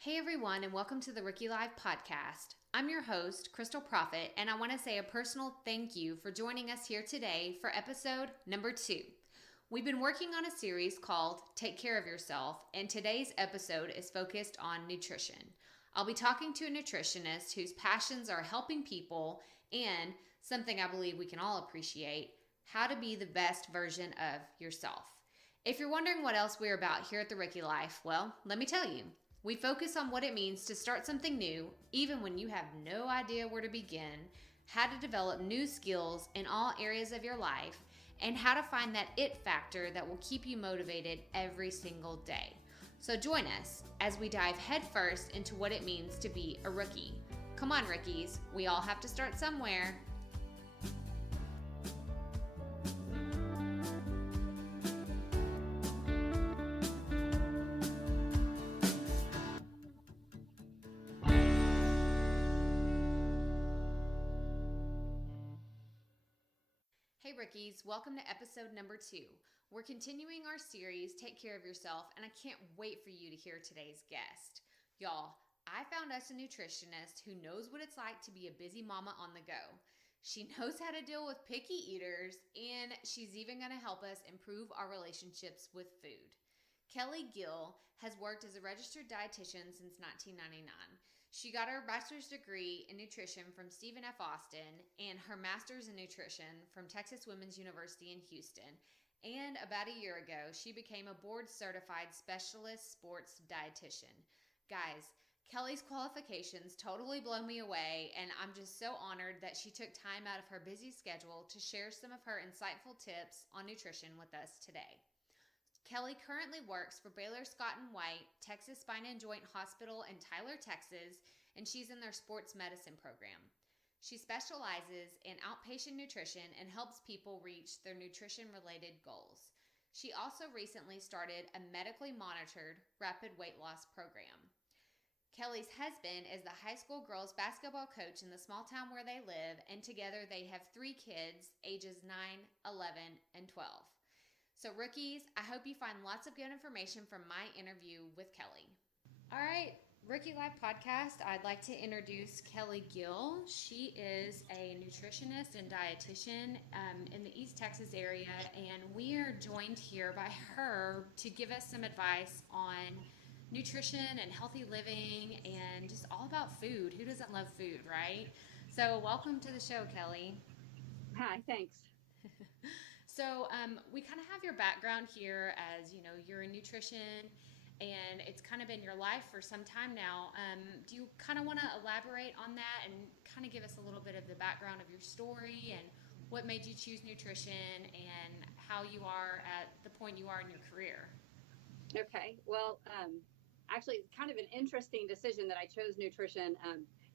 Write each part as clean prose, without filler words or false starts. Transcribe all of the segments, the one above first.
Hey everyone, and welcome to the Rookie Live podcast. I'm your host, Crystal Prophet, and I want to say a personal thank you for joining us here today for episode number 2. We've been working on a series called Take Care of Yourself, and today's episode is focused on nutrition. I'll be talking to a nutritionist whose passions are helping people and, something I believe we can all appreciate, how to be the best version of yourself. If you're wondering what else we're about here at the Rookie Life, well, let me tell you. We focus on what it means to start something new, even when you have no idea where to begin, how to develop new skills in all areas of your life, and how to find that it factor that will keep you motivated every single day. So join us as we dive headfirst into what it means to be a rookie. Come on, rookies, we all have to start somewhere. Hey rookies, welcome to episode number 2. We're continuing our series, Take Care of Yourself, and I can't wait for you to hear today's guest. Y'all, I found us a nutritionist who knows what it's like to be a busy mama on the go. She knows how to deal with picky eaters, and she's even going to help us improve our relationships with food. Kelly Gill has worked as a registered dietitian since 1999. She got her bachelor's degree in nutrition from Stephen F. Austin and her master's in nutrition from Texas Women's University in Houston. And about a year ago, she became a board-certified specialist sports dietitian. Guys, Kelly's qualifications totally blow me away, and I'm just so honored that she took time out of her busy schedule to share some of her insightful tips on nutrition with us today. Kelly currently works for Baylor Scott and White, Texas Spine and Joint Hospital in Tyler, Texas, and she's in their sports medicine program. She specializes in outpatient nutrition and helps people reach their nutrition-related goals. She also recently started a medically monitored rapid weight loss program. Kelly's husband is the high school girls basketball coach in the small town where they live, and together they have 3 kids, ages 9, 11, and 12. So rookies, I hope you find lots of good information from my interview with Kelly. All right, Rookie Live Podcast, I'd like to introduce Kelly Gill. She is a nutritionist and dietitian in the East Texas area, and we are joined here by her to give us some advice on nutrition and healthy living and just all about food. Who doesn't love food, right? So welcome to the show, Kelly. Hi, thanks. So we kind of have your background here as, you're in nutrition and it's kind of been your life for some time now. Do you kind of want to elaborate on that and kind of give us a little bit of the background of your story and what made you choose nutrition and how you are at the point you are in your career? Okay. Well, actually, it's kind of an interesting decision that I chose nutrition.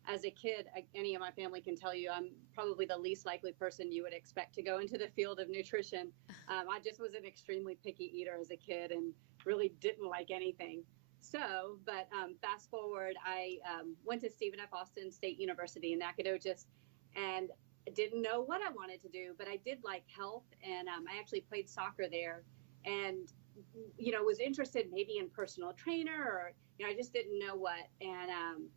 As a kid, any of my family can tell you I'm probably the least likely person you would expect to go into the field of nutrition. I just was an extremely picky eater as a kid and really didn't like anything. But fast forward, I went to Stephen F. Austin State University in Nacogdoches and didn't know what I wanted to do, but I did like health, and I actually played soccer there, and was interested maybe in personal trainer, or I just didn't know what, and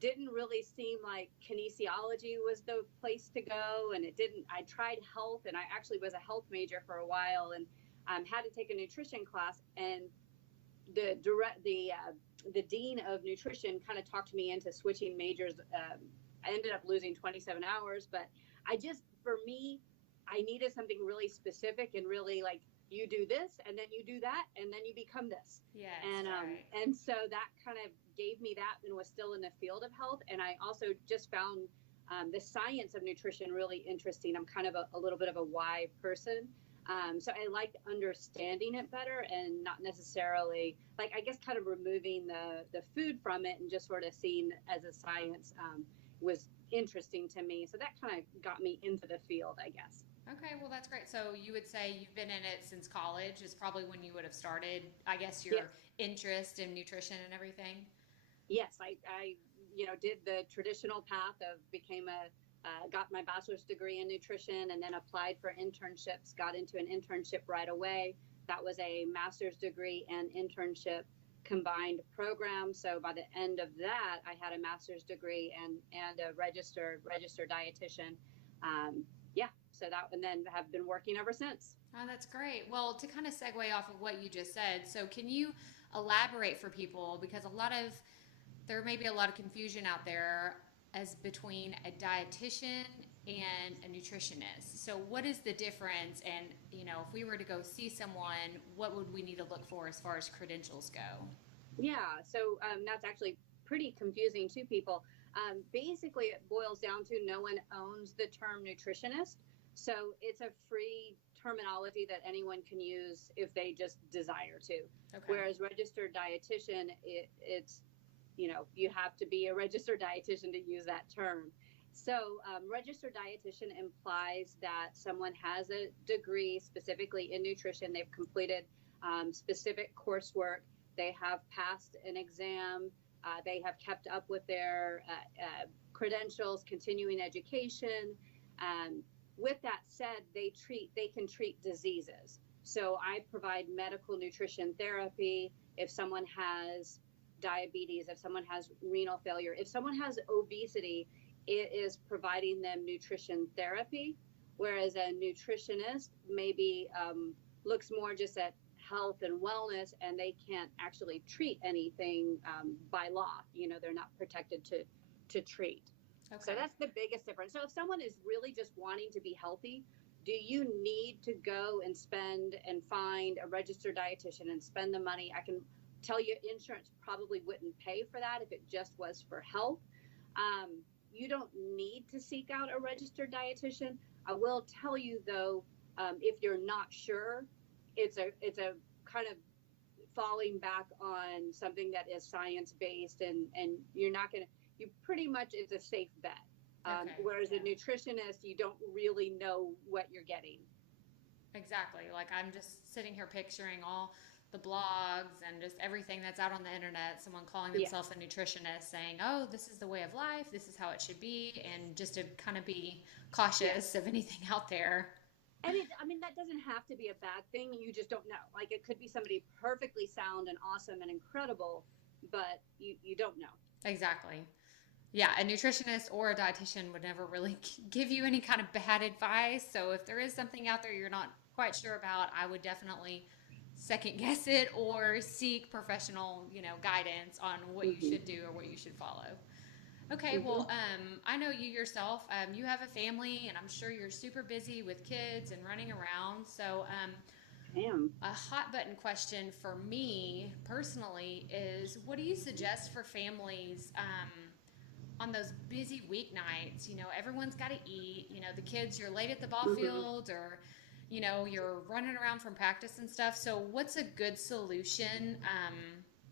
didn't really seem like kinesiology was the place to go. And I tried health, and I actually was a health major for a while, and had to take a nutrition class. And the dean of nutrition kind of talked me into switching majors. I ended up losing 27 hours, but for me, I needed something really specific and really like, you do this and then you do that and then you become this. Yes, and so that kind of gave me that, and was still in the field of health. And I also just found the science of nutrition really interesting. I'm kind of a little bit of a why person. So I like understanding it better, and not necessarily like, I guess, kind of removing the food from it and just sort of seeing as a science was interesting to me. So that kind of got me into the field, I guess. Okay, well, that's great. So you would say you've been in it since college is probably when you would have started, I guess, your Yes. interest in nutrition and everything? Yes, I did the traditional path of got my bachelor's degree in nutrition, and then applied for internships, got into an internship right away. That was a master's degree and internship combined program. So by the end of that, I had a master's degree and a registered dietitian. Yeah, so that, and then have been working ever since. Oh, that's great. Well, to kind of segue off of what you just said, so can you elaborate for people, because there may be a lot of confusion out there as between a dietitian and a nutritionist. So what is the difference? And, if we were to go see someone, what would we need to look for as far as credentials go? Yeah, so that's actually pretty confusing to people. Basically, it boils down to no one owns the term nutritionist. So it's a free terminology that anyone can use if they just desire to. Okay. Whereas registered dietitian, it's, you have to be a registered dietitian to use that term. So registered dietitian implies that someone has a degree specifically in nutrition. They've completed specific coursework. They have passed an exam. They have kept up with their credentials, continuing education. With that said, they can treat diseases. So I provide medical nutrition therapy if someone has diabetes, if someone has renal failure, if someone has obesity, it is providing them nutrition therapy. Whereas a nutritionist maybe looks more just at health and wellness, and they can't actually treat anything by law. They're not protected to treat. Okay. So that's the biggest difference. So if someone is really just wanting to be healthy, do you need to go and spend and find a registered dietitian and spend the money? I can tell you insurance probably wouldn't pay for that if it just was for health. You don't need to seek out a registered dietitian. I will tell you though, if you're not sure, it's a kind of falling back on something that is science-based, and you're not going to, you pretty much, it's a safe bet. Okay. Whereas a nutritionist, you don't really know what you're getting. Exactly. Like, I'm just sitting here picturing all the blogs and just everything that's out on the internet, someone calling themselves a nutritionist saying, oh, this is the way of life, this is how it should be, and just to kind of be cautious of anything out there. And that doesn't have to be a bad thing. You just don't know. Like, it could be somebody perfectly sound and awesome and incredible, but you don't know. Exactly. Yeah, a nutritionist or a dietitian would never really give you any kind of bad advice. So if there is something out there you're not quite sure about, I would definitely second guess it or seek professional, guidance on what you should do or what you should follow. Okay, well, I know you yourself, you have a family, and I'm sure you're super busy with kids and running around. So a hot button question for me personally is, what do you suggest for families on those busy weeknights? Everyone's got to eat. The kids, you're late at the ball field, or you're running around from practice and stuff. So what's a good solution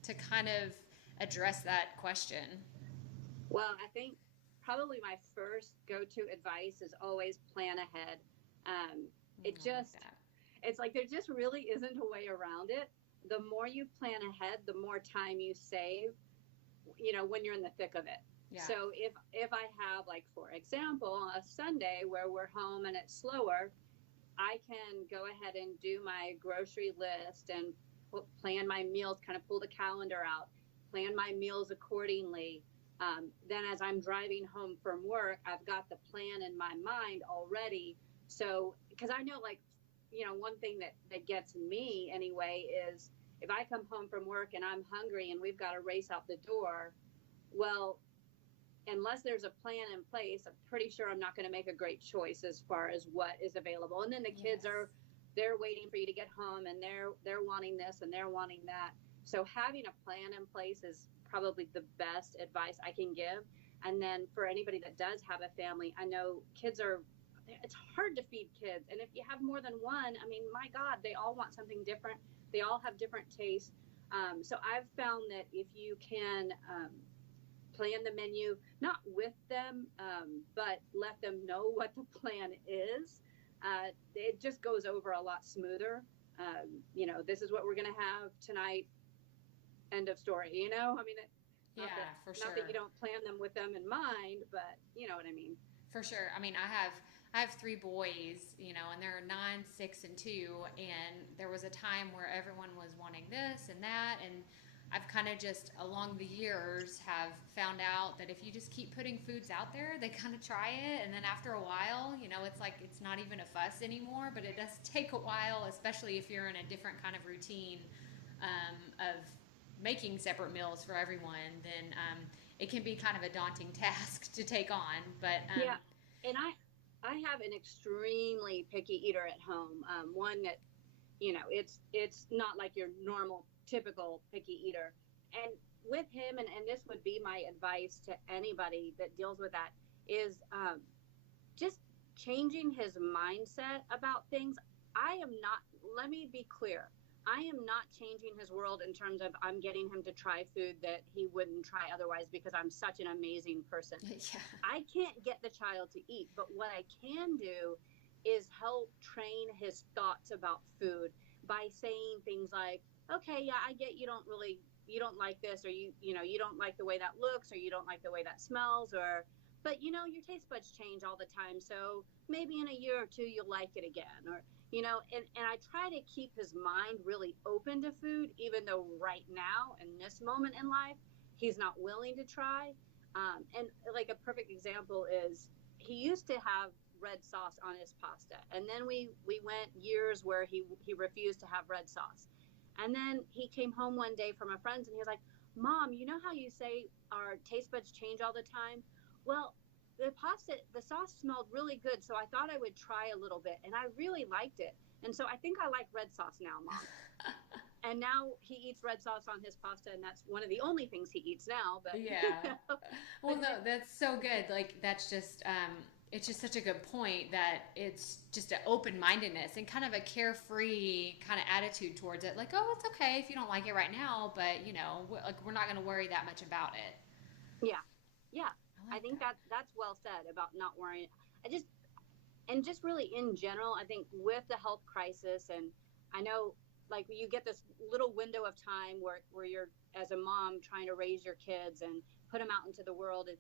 to kind of address that question? Well, I think probably my first go-to advice is always plan ahead. It's like there just really isn't a way around it. The more you plan ahead, the more time you save, when you're in the thick of it. Yeah. So if I have, like, for example, a Sunday where we're home and it's slower, I can go ahead and do my grocery list and plan my meals, kind of pull the calendar out, plan my meals accordingly. Then as I'm driving home from work, I've got the plan in my mind already. So, because I know, like, one thing that gets me anyway is if I come home from work and I'm hungry and we've got to race out the door, well, unless there's a plan in place, I'm pretty sure I'm not going to make a great choice as far as what is available. And then the kids they're waiting for you to get home, and they're wanting this and they're wanting that. So having a plan in place is probably the best advice I can give. And then for anybody that does have a family, I know it's hard to feed kids. And if you have more than one, my God, they all want something different. They all have different tastes. So I've found that if you can plan the menu, not with them, but let them know what the plan is, it just goes over a lot smoother. This is what we're going to have tonight. End of story. For sure. Not that you don't plan them with them in mind, but you know what I mean. For sure. I have 3 boys, and they're 9, 6, and 2. And there was a time where everyone was wanting this and that, and I've kind of just along the years have found out that if you just keep putting foods out there, they kind of try it. And then after a while, it's like it's not even a fuss anymore, but it does take a while, especially if you're in a different kind of routine of making separate meals for everyone, then it can be kind of a daunting task to take on. But Yeah, and I have an extremely picky eater at home. One that it's not like your normal typical picky eater. And with him, and this would be my advice to anybody that deals with that, is just changing his mindset about things. I am not, let me be clear, I am not changing his world in terms of I'm getting him to try food that he wouldn't try otherwise because I'm such an amazing person. yeah. I can't get the child to eat, but what I can do is help train his thoughts about food by saying things like, okay, yeah, I get you don't like this, or you don't like the way that looks, or you don't like the way that smells, or, but your taste buds change all the time. So maybe in a year or two, you'll like it again, or, and I try to keep his mind really open to food, even though right now in this moment in life, he's not willing to try. And like a perfect example is he used to have red sauce on his pasta, and then we went years where he refused to have red sauce, and then he came home one day from a friend's and he was like, Mom, you know how you say our taste buds change all the time? Well, the sauce smelled really good, so I thought I would try a little bit, and I really liked it, and so I think I like red sauce now, Mom. And now he eats red sauce on his pasta, and that's one of the only things he eats now. But Yeah. Well, no, that's so good. Like that's just it's just such a good point that it's just an open-mindedness and kind of a carefree kind of attitude towards it. Like, oh, it's okay if you don't like it right now, but like we're not going to worry that much about it. yeah, yeah, I I like think that. that's well said about not worrying. I just and just really in general, I think with the health crisis, and I know like you get this little window of time where you're as a mom trying to raise your kids and put them out into the world, and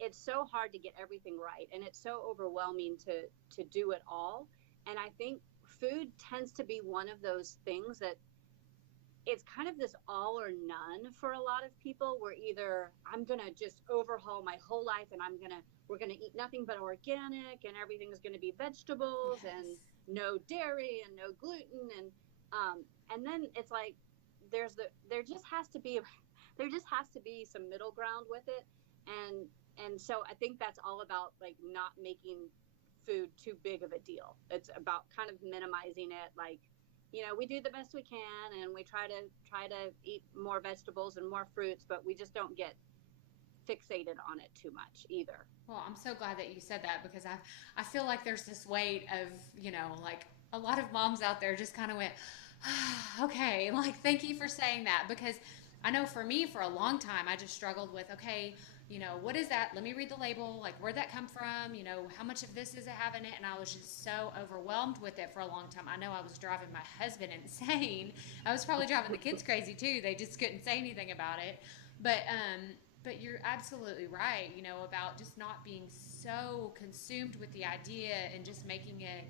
it's so hard to get everything right, and it's so overwhelming to do it all. And I think food tends to be one of those things that it's kind of this all or none for a lot of people, where either I'm going to just overhaul my whole life and we're going to eat nothing but organic, and everything's going to be vegetables and Yes. no dairy and no gluten, and then it's like there just has to be some middle ground with it. And so I think that's all about like not making food too big of a deal. It's about kind of minimizing it, like we do the best we can, and we try to eat more vegetables and more fruits, but we just don't get fixated on it too much either. Well, I'm so glad that you said that because I feel like there's this weight of, like a lot of moms out there just kind of went, ah, okay, like thank you for saying that because I know for me for a long time I just struggled with, okay, what is that? Let me read the label. Like, where'd that come from? How much of this does it have in it? And I was just so overwhelmed with it for a long time. I know I was driving my husband insane. I was probably driving the kids crazy too. They just couldn't say anything about it. But you're absolutely right, about just not being so consumed with the idea and just making it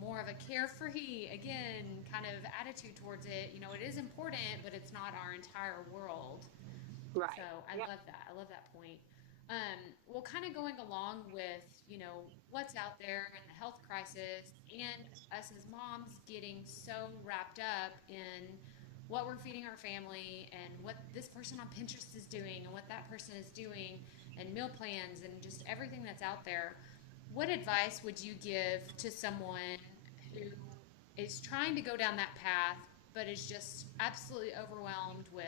more of a carefree, again, kind of attitude towards it. It is important, but it's not our entire world. So Right. I Yep. love that. I love that point. Well, kind of going along with, what's out there and the health crisis and us as moms getting so wrapped up in what we're feeding our family and what this person on Pinterest is doing and what that person is doing and meal plans and just everything that's out there. What advice would you give to someone who is trying to go down that path but is just absolutely overwhelmed with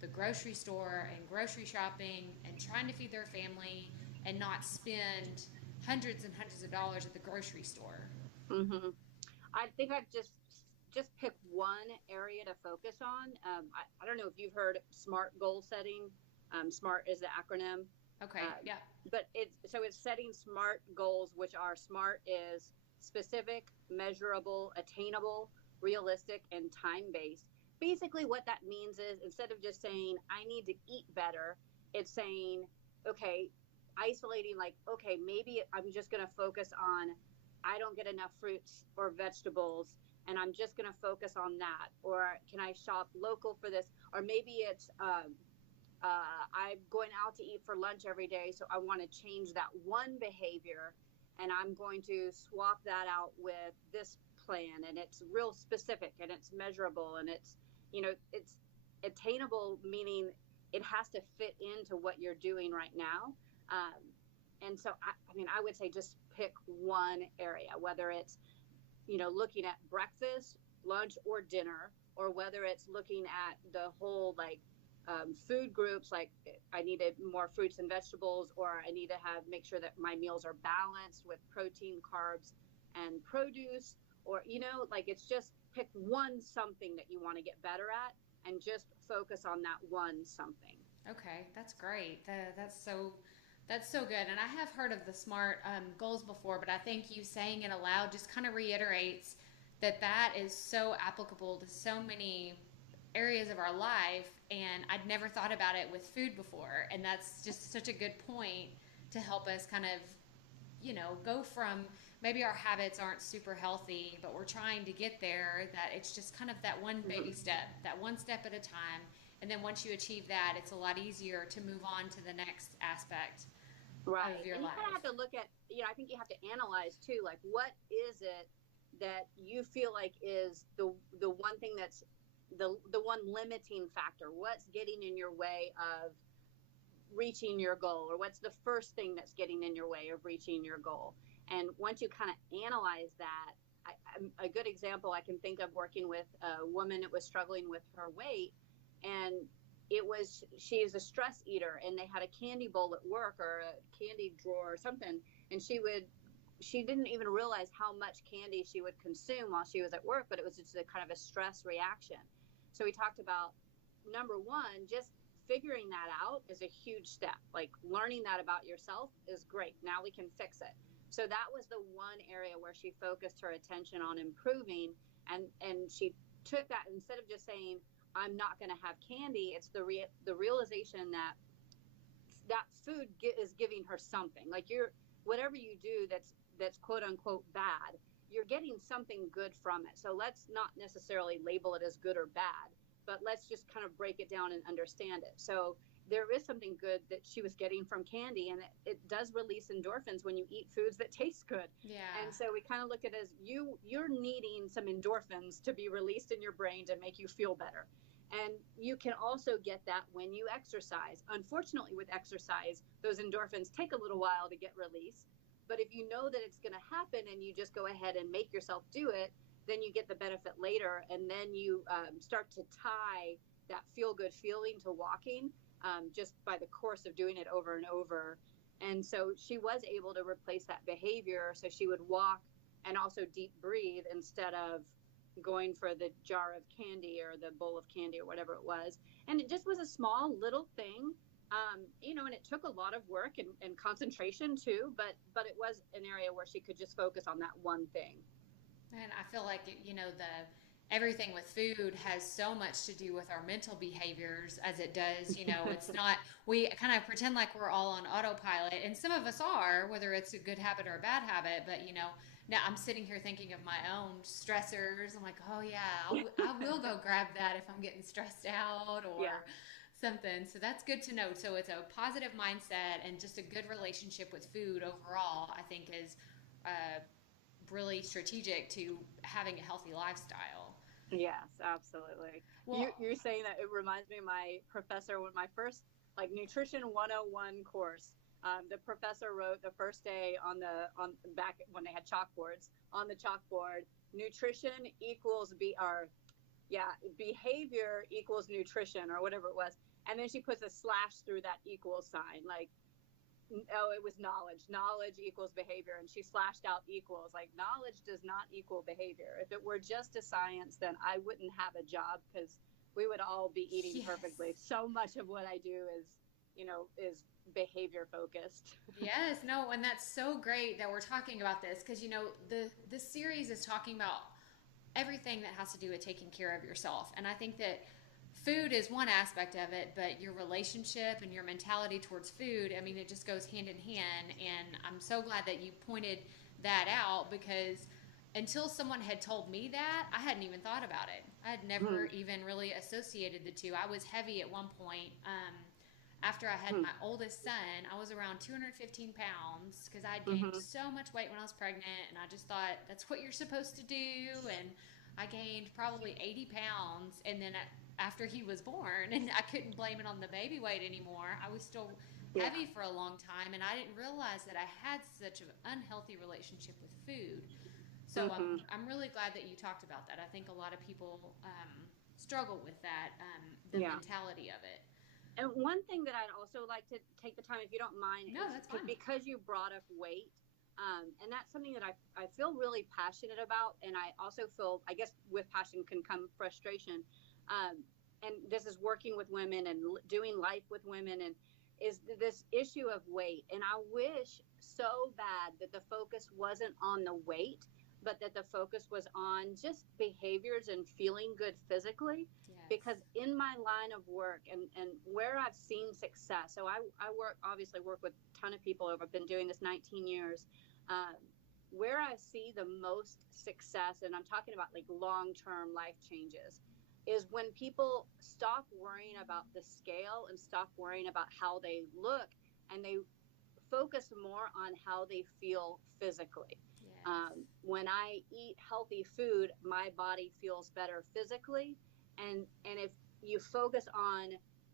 the grocery store and grocery shopping and trying to feed their family and not spend hundreds and hundreds of dollars at the grocery store? hmm I think I've just picked one area to focus on. I don't know if you've heard SMART goal setting. SMART is the acronym. Okay, Uh, yeah. but it's setting SMART goals, which are SMART is specific, measurable, attainable, realistic, and time based. Basically, what that means is instead of just saying, I need to eat better, it's saying, okay, isolating, like, okay, maybe I'm just going to focus on I don't get enough fruits or vegetables, and I'm just going to focus on that? Or can I shop local for this? Or maybe it's I'm going out to eat for lunch every day, so I want to change that one behavior, and I'm going to swap that out with this plan, and it's real specific and it's measurable and it's, it's attainable, meaning it has to fit into what you're doing right now. And so, I would say just pick one area, whether it's, looking at breakfast, lunch, or dinner, or whether it's looking at the whole, like, food groups, like I needed more fruits and vegetables, or I need to make sure that my meals are balanced with protein, carbs, and produce, or, like, it's just pick one something that you want to get better at and just focus on that one something. Okay, that's great. That's so good. And I have heard of the SMART goals before, but I think you saying it aloud just kind of reiterates that is so applicable to so many areas of our life. And I'd never thought about it with food before. And that's just such a good point to help us kind of, go from maybe our habits aren't super healthy, but we're trying to get there, that it's just kind of that one baby step, that one step at a time. And then once you achieve that, it's a lot easier to move on to the next aspect right. of your and life. You kind of have to look at, I think you have to analyze too, like, what is it that you feel like is the one thing that's the one limiting factor? What's getting in your way of reaching your goal, or what's the first thing that's getting in your way of reaching your goal? And once you kind of analyze that, a good example I can think of, working with a woman that was struggling with her weight, and she is a stress eater, and they had a candy bowl at work or a candy drawer or something, and she didn't even realize how much candy she would consume while she was at work, but it was just a kind of a stress reaction. So we talked about, number one, just figuring that out is a huge step. Like, learning that about yourself is great. Now we can fix it. So that was the one area where she focused her attention on improving, and she took that, instead of just saying, I'm not going to have candy, it's the realization that food is giving her something. Like, whatever you do that's quote unquote bad, you're getting something good from it. So let's not necessarily label it as good or bad, but let's just kind of break it down and understand it. So there is something good that she was getting from candy, and it does release endorphins when you eat foods that taste good. Yeah. And so we kind of look at it as you're needing some endorphins to be released in your brain to make you feel better. And you can also get that when you exercise. Unfortunately, with exercise, those endorphins take a little while to get released. But if you know that it's going to happen and you just go ahead and make yourself do it, then you get the benefit later. And then you start to tie that feel-good feeling to walking, just by the course of doing it over and over. And so she was able to replace that behavior. So she would walk and also deep breathe instead of going for the jar of candy or the bowl of candy or whatever it was. And it just was a small little thing, and it took a lot of work and concentration too, but it was an area where she could just focus on that one thing. And I feel like, everything with food has so much to do with our mental behaviors as it does, it's not, we kind of pretend like we're all on autopilot, and some of us are, whether it's a good habit or a bad habit, but now I'm sitting here thinking of my own stressors. I'm like, oh yeah, I will go grab that if I'm getting stressed out or something. So that's good to know. So it's a positive mindset, and just a good relationship with food overall, I think, is really strategic to having a healthy lifestyle. Yes, absolutely. Well, you're saying that, it reminds me of my professor with my first nutrition 101 course. The professor wrote the first day back when they had chalkboards, on the chalkboard, nutrition equals behavior equals nutrition, or whatever it was. And then she puts a slash through that equal sign, like, oh, it was knowledge. Knowledge equals behavior. And she slashed out equals. Like, knowledge does not equal behavior. If it were just a science, then I wouldn't have a job, because we would all be eating perfectly. So much of what I do is behavior focused. Yes, no, and that's so great that we're talking about this, because the series is talking about everything that has to do with taking care of yourself. And I think that food is one aspect of it, but your relationship and your mentality towards food, it just goes hand in hand. And I'm so glad that you pointed that out, because until someone had told me that, I hadn't even thought about it. I had never even really associated the two. I was heavy at one point. After I had my oldest son, I was around 215 pounds because I had gained so much weight when I was pregnant, and I just thought that's what you're supposed to do. And I gained probably 80 pounds, and then after he was born, and I couldn't blame it on the baby weight anymore. I was still heavy for a long time, and I didn't realize that I had such an unhealthy relationship with food. So I'm really glad that you talked about that. I think a lot of people struggle with that, the mentality of it. And one thing that I'd also like to take the time, if you don't mind, that's fine. Because you brought up weight, and that's something that I feel really passionate about. And I also feel, I guess with passion can come frustration. And this is working with women and doing life with women, and is this issue of weight. And I wish so bad that the focus wasn't on the weight, but that the focus was on just behaviors and feeling good physically. Because in my line of work and where I've seen success, so I obviously work with a ton of people I've been doing this 19 years, where I see the most success, and I'm talking about like long-term life changes, is when people stop worrying about the scale and stop worrying about how they look, and they focus more on how they feel physically. When I eat healthy food, my body feels better physically. And if you focus on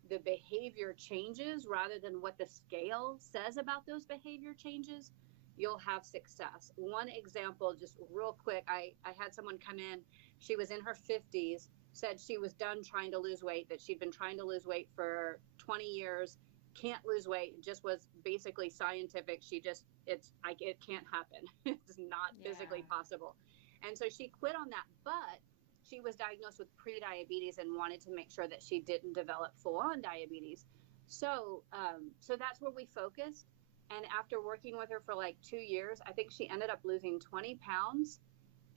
the behavior changes rather than what the scale says about those behavior changes, you'll have success. One example, just real quick, I had someone come in, she was in her 50s, said she was done trying to lose weight, that she'd been trying to lose weight for 20 years, can't lose weight, just was basically scientific. It can't happen. It's not physically possible. And so she quit on that, but she was diagnosed with pre-diabetes and wanted to make sure that she didn't develop full-on diabetes. So that's where we focused. And after working with her for like 2 years, I think she ended up losing 20 pounds.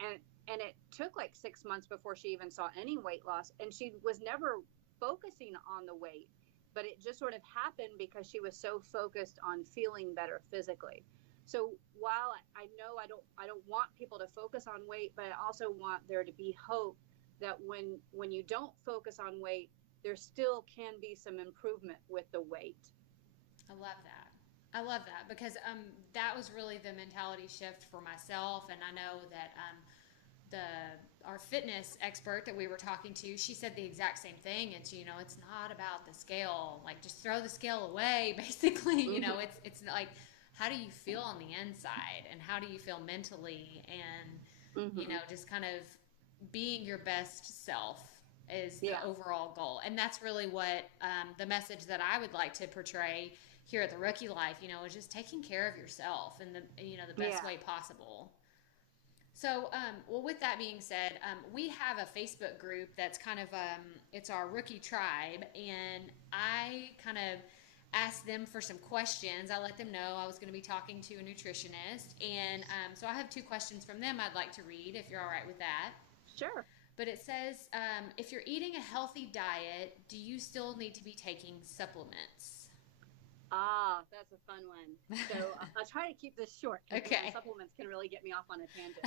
And it took like 6 months before she even saw any weight loss. And she was never focusing on the weight, but it just sort of happened because she was so focused on feeling better physically. So while I know I don't want people to focus on weight, but I also want there to be hope that when you don't focus on weight, there still can be some improvement with the weight. I love that because that was really the mentality shift for myself. And I know that our fitness expert that we were talking to, she said the exact same thing. It's not about the scale, like just throw the scale away, basically. It's like, how do you feel on the inside, and how do you feel mentally, and just kind of being your best self is the overall goal. And that's really what the message that I would like to portray here at the Rookie Life, is just taking care of yourself in the best way possible. So, well, with that being said, we have a Facebook group that's kind of, it's our Rookie Tribe, and I kind of asked them for some questions. I let them know I was going to be talking to a nutritionist, and so I have 2 questions from them I'd like to read, if you're all right with that. Sure. But it says, if you're eating a healthy diet, do you still need to be taking supplements? That's a fun one. So I'll try to keep this short. Okay. Supplements can really get me off on a tangent.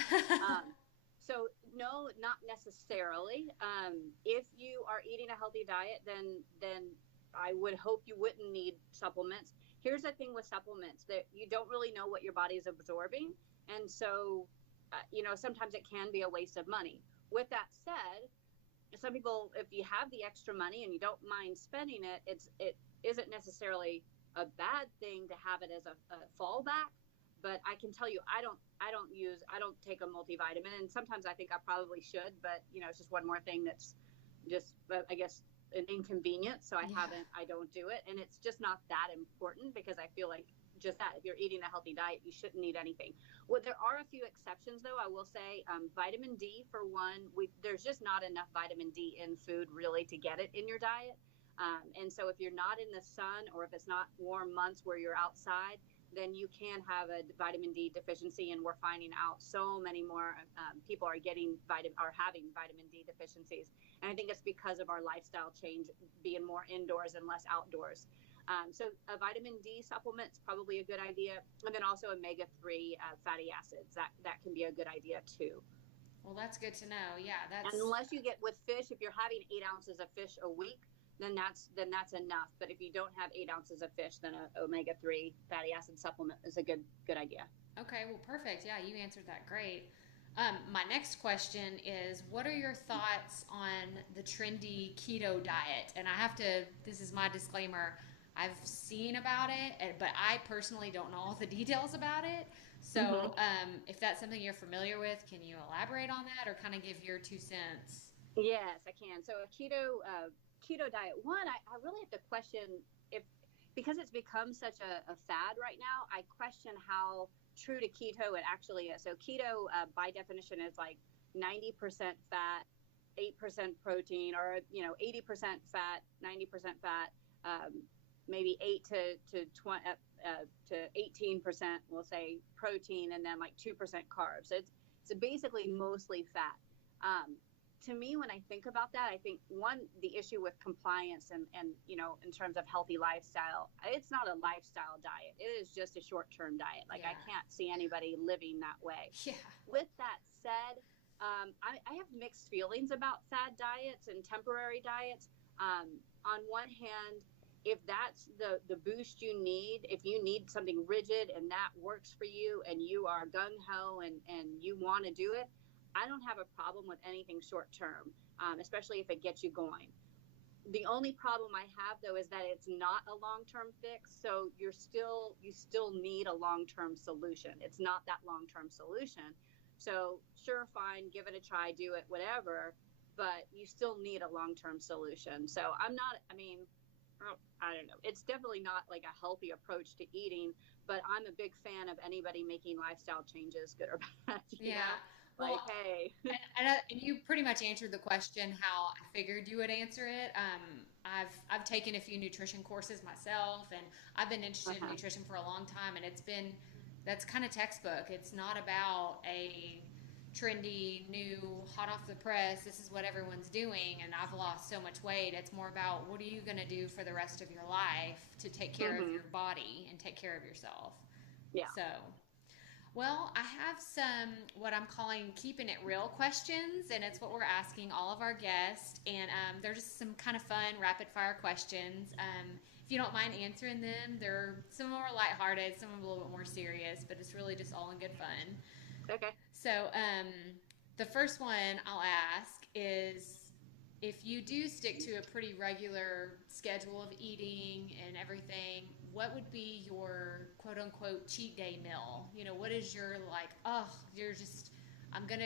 So no, not necessarily. If you are eating a healthy diet, then I would hope you wouldn't need supplements. Here's the thing with supplements, that you don't really know what your body is absorbing. And so, sometimes it can be a waste of money. With that said, some people, if you have the extra money and you don't mind spending it, it isn't necessarily a bad thing to have it as a fallback. But I can tell you, I don't take a multivitamin, and sometimes I think I probably should, but it's just one more thing that's just, I guess, an inconvenience. So I don't do it. And it's just not that important, because I feel like just that, if you're eating a healthy diet, you shouldn't need anything. Well, there are a few exceptions, though. I will say vitamin D, for one, there's just not enough vitamin D in food really to get it in your diet. And so if you're not in the sun, or if it's not warm months where you're outside, then you can have a vitamin D deficiency. And we're finding out so many more people are having vitamin D deficiencies. And I think it's because of our lifestyle change, being more indoors and less outdoors. So a vitamin D supplement is probably a good idea. And then also omega-3 fatty acids. That can be a good idea too. Well, that's good to know. Yeah, And unless you get with fish, if you're having 8 ounces of fish a week, then that's enough. But if you don't have 8 ounces of fish, then a omega-3 fatty acid supplement is a good idea. Okay, well, perfect. Yeah, you answered that great. My next question is, what are your thoughts on the trendy keto diet? And I have to, this is my disclaimer, I've seen about it, but I personally don't know all the details about it. Mm-hmm. So, if that's something you're familiar with, can you elaborate on that or kind of give your 2 cents? Yes, I can. So a keto diet. One, I really have to question if, because it's become such a fad right now. I question how true to keto it actually is. So keto, by definition, is like 90% fat, 8% protein, or 80% fat, 90% fat, maybe 8 to 18%, we'll say protein, and then like 2% carbs. So it's basically mostly fat. To me, when I think about that, I think one, the issue with compliance and in terms of healthy lifestyle, it's not a lifestyle diet. It is just a short-term diet. Like, Yeah. I can't see anybody living that way. Yeah. With that said, I have mixed feelings about fad diets and temporary diets. On one hand, if that's the boost you need, if you need something rigid and that works for you and you are gung-ho and you want to do it, I don't have a problem with anything short term, especially if it gets you going. The only problem I have though is that it's not a long term fix. So you still need a long term solution. It's not that long term solution. So sure, fine, give it a try, do it, whatever. But you still need a long term solution. So I'm not. I mean, I don't know. It's definitely not like a healthy approach to eating. But I'm a big fan of anybody making lifestyle changes, good or bad. You Yeah. know? Like, Well, hey. and you pretty much answered the question how I figured you would answer it. I've taken a few nutrition courses myself, and I've been interested in Uh-huh. nutrition for a long time, and that's kind of textbook. It's not about a trendy, new, hot off the press, this is what everyone's doing, and I've lost so much weight. It's more about what are you going to do for the rest of your life to take care of Mm-hmm. your body and take care of yourself. Yeah. So, well, I have some what I'm calling keeping it real questions, and it's what we're asking all of our guests. And they're just some kind of fun, rapid fire questions. If you don't mind answering them, they're some of them are lighthearted, some of them a little bit more serious, but it's really just all in good fun. Okay. So, the first one I'll ask is if you do stick to a pretty regular schedule of eating and everything, what would be your quote unquote cheat day meal? What is your like, oh, you're just, I'm gonna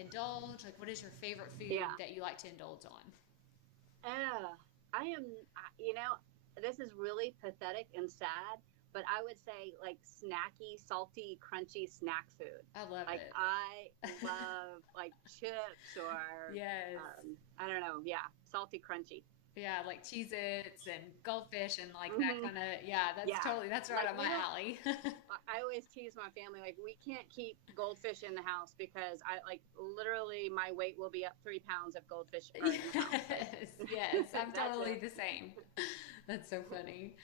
indulge. Like, what is your favorite food Yeah. that you like to indulge on? I am, this is really pathetic and sad, but I would say like snacky, salty, crunchy snack food. I love Like, it. I love like chips or, Yes. I don't know. Yeah. Salty, crunchy. Yeah, like Cheez Its and goldfish and like that Hmm. kind of, yeah, Yeah. that's right Like, up we my don't, alley. I always tease my family, like, we can't keep goldfish in the house because I like literally my weight will be up 3 pounds if goldfish are in the house. Like, Yes, yes, I'm that's totally it. the same. That's so funny.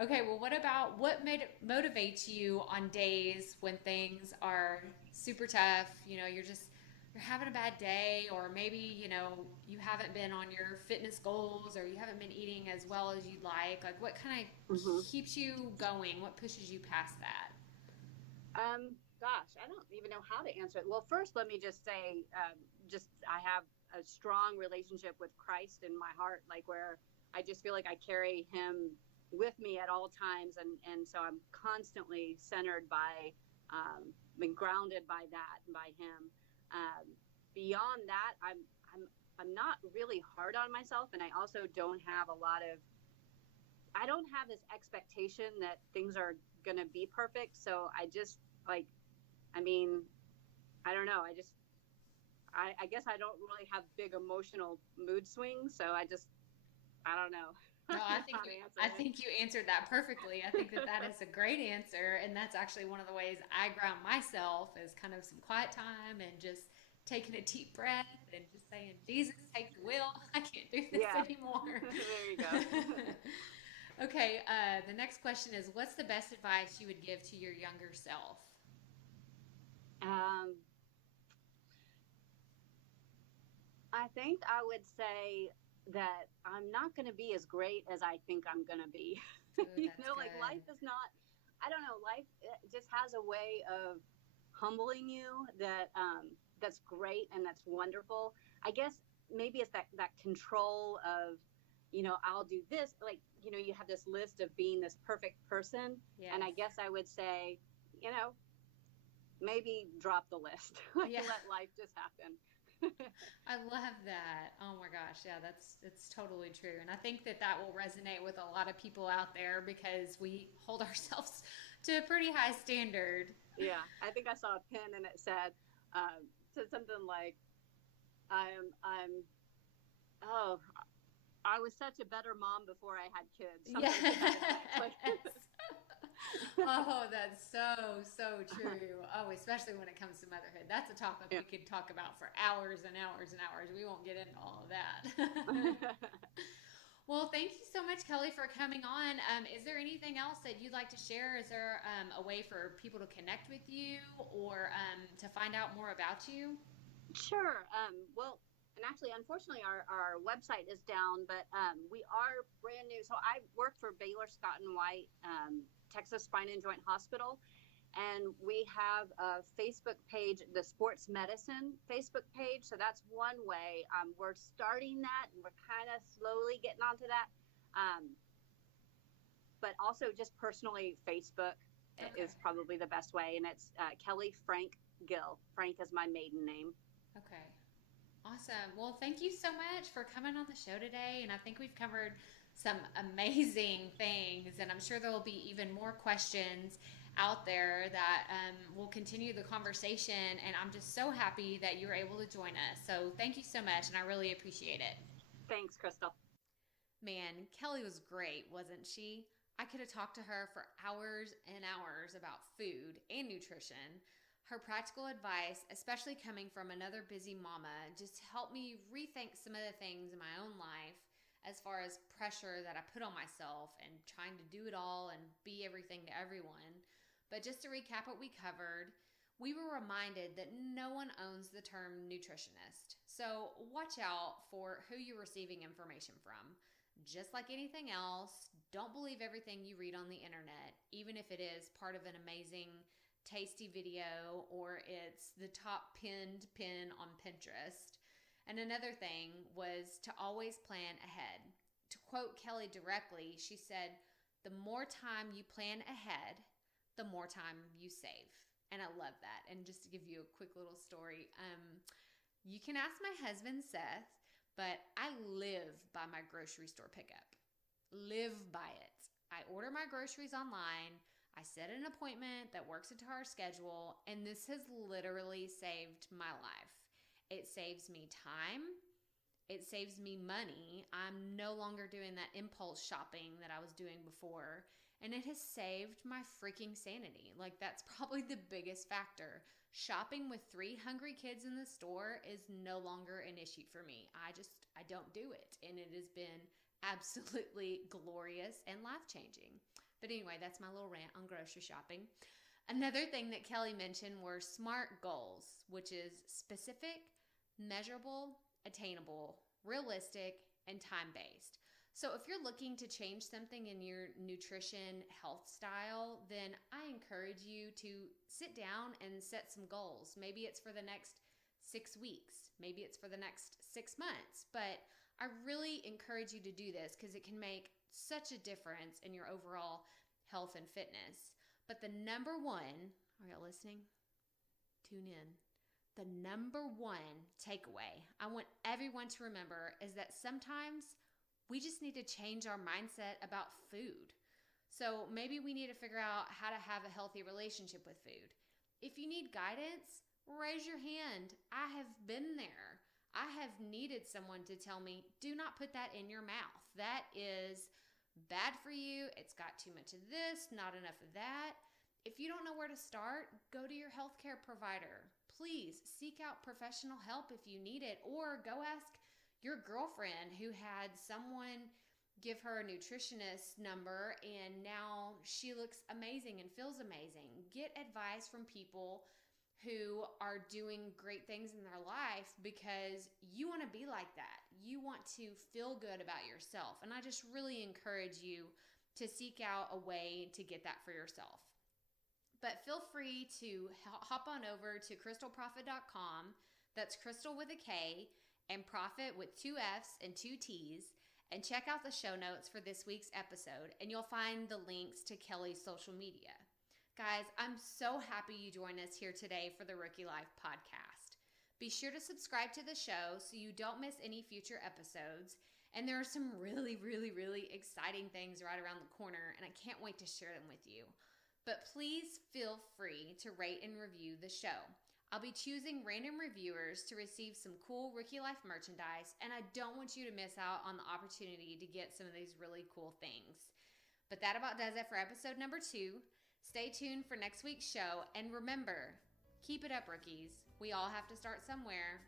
Okay, well, what motivates you on days when things are super tough? You're having a bad day, or maybe, you haven't been on your fitness goals, or you haven't been eating as well as you'd like. Like, what kind of Hmm. keeps you going? What pushes you past that? Gosh, I don't even know how to answer it. Well, first, let me just say, just I have a strong relationship with Christ in my heart, like where I just feel like I carry Him with me at all times, and so I'm constantly centered by, been grounded by that, by Him. Um, Beyond that, I'm not really hard on myself, and I also don't have a lot of I don't have this expectation that things are gonna be perfect. So I just like I mean, I don't know. I guess I don't really have big emotional mood swings. So I don't know. I No, don't know how to answer I it. think you answered that perfectly. I think that is a great answer, and that's actually one of the ways I ground myself is kind of some quiet time and just taking a deep breath and just saying, "Jesus, take the wheel. I can't do this Yeah. anymore." There you go. Okay, the next question is, what's the best advice you would give to your younger self? Um, I think I would say that I'm not going to be as great as I think I'm going to be. Ooh, that's Like good. life is not, I don't know, life just has a way of humbling you that's great and that's wonderful. I guess maybe it's that control of, I'll do this. Like, you have this list of being this perfect person. And Yes. I guess I would say, you know, maybe drop the list. Like, Yeah. let life just happen. I love that. Oh my gosh, yeah, it's totally true. And I think that that will resonate with a lot of people out there because we hold ourselves to a pretty high standard. Yeah, I think I saw a pin and it said something like, I'm oh, I was such a better mom before I had kids, something to that effect. Like, Yes. Oh, that's so true. Oh, especially when it comes to motherhood. That's a topic yeah. we could talk about for hours and hours and hours. We won't get into all of that. Well, thank you so much, Kelly, for coming on. Is there anything else that you'd like to share? Is there a way for people to connect with you or to find out more about you? Sure. Well, and actually, unfortunately, our website is down, but we are brand new. So I work for Baylor Scott and White, Texas Spine and Joint Hospital, and we have a Facebook page, the Sports Medicine Facebook page. So that's one way. We're starting that, and we're kind of slowly getting onto that. Um, but also just personally, Facebook Okay. is probably the best way, and it's Kelly Frank Gill. Frank is my maiden name. Okay. Awesome. Well, thank you so much for coming on the show today. And I think we've covered some amazing things. And I'm sure there will be even more questions out there that will continue the conversation. And I'm just so happy that you were able to join us. So thank you so much. And I really appreciate it. Thanks, Crystal. Man, Kelly was great, wasn't she? I could have talked to her for hours and hours about food and nutrition. Her practical advice, especially coming from another busy mama, just helped me rethink some of the things in my own life as far as pressure that I put on myself and trying to do it all and be everything to everyone. But just to recap what we covered, we were reminded that no one owns the term nutritionist. So watch out for who you're receiving information from. Just like anything else, don't believe everything you read on the internet, even if it is part of an amazing, tasty video or it's the top pinned pin on Pinterest. And another thing was to always plan ahead. To quote Kelly directly, she said, "The more time you plan ahead, the more time you save." And I love that. And just to give you a quick little story, you can ask my husband, Seth, but I live by my grocery store pickup. Live by it. I order my groceries online. I set an appointment that works into our schedule, and this has literally saved my life. It saves me time. It saves me money. I'm no longer doing that impulse shopping that I was doing before. And it has saved my freaking sanity. Like, that's probably the biggest factor. Shopping with 3 hungry kids in the store is no longer an issue for me. I don't do it. And it has been absolutely glorious and life changing. But anyway, that's my little rant on grocery shopping. Another thing that Kelly mentioned were SMART goals, which is specific, measurable, attainable, realistic, and time based. So if you're looking to change something in your nutrition health style, then I encourage you to sit down and set some goals. Maybe it's for the next 6 weeks, maybe it's for the next 6 months, but I really encourage you to do this because it can make such a difference in your overall health and fitness. But the number one, are y'all listening? Tune in. The number one takeaway I want everyone to remember is that sometimes we just need to change our mindset about food. So maybe we need to figure out how to have a healthy relationship with food. If you need guidance, raise your hand. I have been there. I have needed someone to tell me, do not put that in your mouth. That is bad for you. It's got too much of this, not enough of that. If you don't know where to start, go to your healthcare provider. Please seek out professional help if you need it, or go ask your girlfriend who had someone give her a nutritionist number, and now she looks amazing and feels amazing. Get advice from people who are doing great things in their life, because you want to be like that. You want to feel good about yourself. And I just really encourage you to seek out a way to get that for yourself. But feel free to hop on over to crystalprofit.com. That's Crystal with a K and Profit with 2 F's and 2 T's. And check out the show notes for this week's episode, and you'll find the links to Kelly's social media. Guys, I'm so happy you joined us here today for the Rookie Life podcast. Be sure to subscribe to the show so you don't miss any future episodes. And there are some really, really, really exciting things right around the corner, and I can't wait to share them with you. But please feel free to rate and review the show. I'll be choosing random reviewers to receive some cool Rookie Life merchandise, and I don't want you to miss out on the opportunity to get some of these really cool things. But that about does it for episode number 2. Stay tuned for next week's show, and remember, keep it up, rookies. We all have to start somewhere.